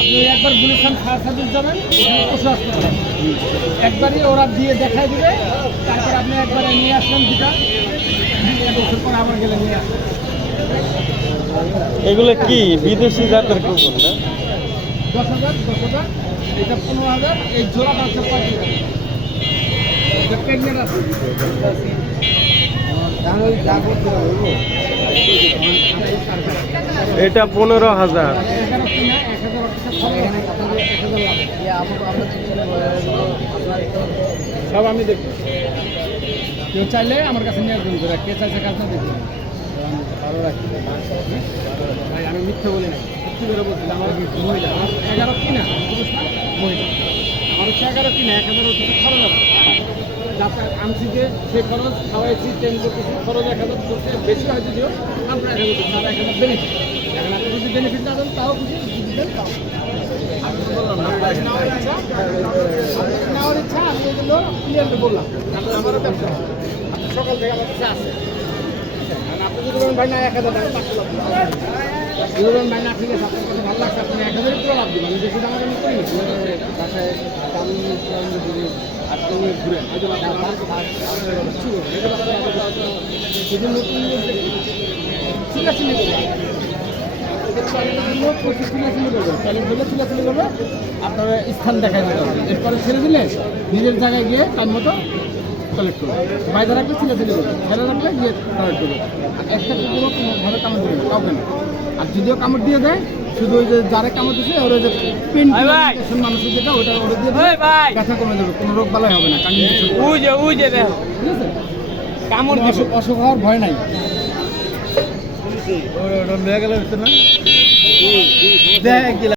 আপনি একবার Gulistan fire service যাবেন, পশু হাসপাতালে একবারই ওরা দিয়ে দেখাই দিবে, তারপর আপনি একবারে নিয়ে আসলেন দুটা, বছর পর আবার গেলে নিয়ে আসবেন। এগুলো কি বিদেশি জাতের কুকুর না? 10,000, 10,000, এটা 15,000, এই জোড়াটা হচ্ছে 35,000। এটা প্রেগনেন্ট আছে। এটা 15,000। 11 কিনা 1,000 সব আমি দেখি। কেউ চাইলে আমার কাছে নিয়ে আসবেন, কে চাইছে কাজ না দেখি ভালো রাখি। ভাই আমি মিথ্যে বলি না, সত্যি করে বলছি। আমার মহিলা, আমার 11 কিনা পুরুষ না, মহিলা। আমার হচ্ছে 11 কিনা 1,000 হচ্ছে খরচ আছে। যাতায়াত আনছি যে সে খরচ, খাওয়াইছি, ট্রেন করতেছি, খরচ 1,000 করতে বেশি হয় যদিও, আমরা 1,000 করছি, আর 1,000 বেনিফিট। এখন আপনি যদি বেনিফিট না দেন তাও খুশি, যদি দেন তাও। আমি তো বললাম না, আপনার নেওয়ার ইচ্ছা, আমি এগুলো ক্লিয়ারলি বললাম। কারণ আমারও ব্যবসা, আপনি সকাল থেকে আমার কাছে আছে। কারণ আপনি যদি বলেন ভাই না 1,000 টাকা 500 লাভ দিবেন, যদি বলেন ভাই না ঠিক আছে আপনার কাছে ভালো লাগছে, আপনি 1,000 পুরো লাভ দিবেন, আমি বেশি দাম আমি করি না। বাসায় দাম যদি আজকে ঘুরেন যদি নতুন চিলাচিলি করবেন, চিলাচিলি করবে, আপনার স্থান দেখাই দিতে হবে। এরপরে ছেড়ে দিলে নিজের জায়গায় গিয়ে তার মতো কালেক্ট করবে। বাইরে রাখলে চিলাচিলি করবে, ছেড়ে রাখলে গিয়ে কালেক্ট করবে। আর একটা কুকুরও কোনো ঘরে কামড় দেবে না, কাউকে না। আর যদিও কামড় দিয়ে দেয়, শুধু ওই যে যারা কামড় দিচ্ছে ওরা যে পেন মানুষের যেটা ওটা ওরা দিয়ে ব্যথা কমে যাবে, কোনো রোগ বালাই হবে না। ঠিক আছে, কামড় অসুখ হওয়ার ভয় নাই। ওটা গেলে না দেখ